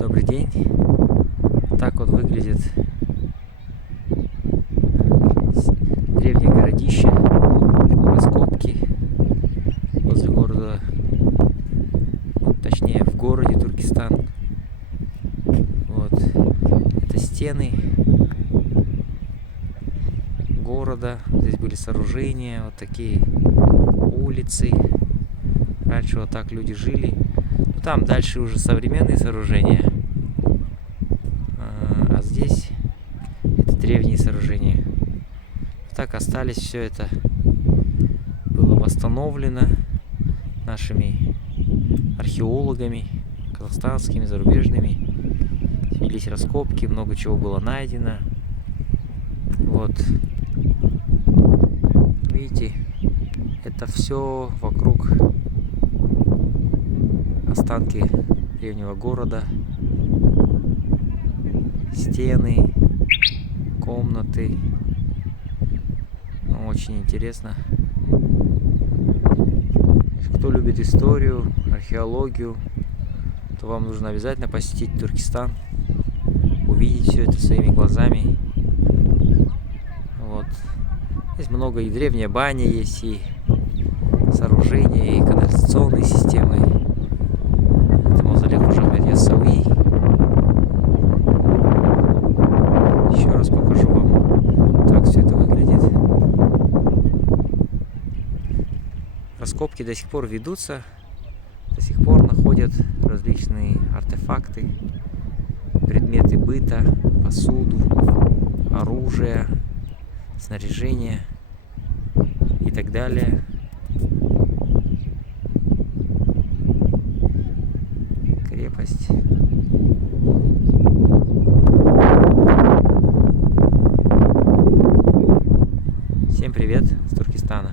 Добрый день. Так вот выглядит древнее городище, раскопки возле города, точнее в городе Туркестан. Вот это стены города, здесь были сооружения, вот такие улицы. Раньше вот так люди жили. Ну, там дальше уже современные сооружения, а здесь это древние сооружения. Так остались, все это было восстановлено нашими археологами, казахстанскими, зарубежными. Велись раскопки, много чего было найдено. Вот. Видите, это все вокруг останки древнего города. Стены, комнаты. Ну, очень интересно. Кто любит историю, археологию, то вам нужно обязательно посетить Туркестан, увидеть все это своими глазами. Вот. Здесь много и древняя баня есть, и сооружения, и канализационные системы. Это мавзолей Хожа Ахмед Яссауи. Еще раз покажу вам, так все это выглядит. Раскопки до сих пор ведутся, до сих пор находят различные артефакты, предметы быта, посуду, оружие, снаряжение и так далее. Крепость. Всем привет с Туркестана.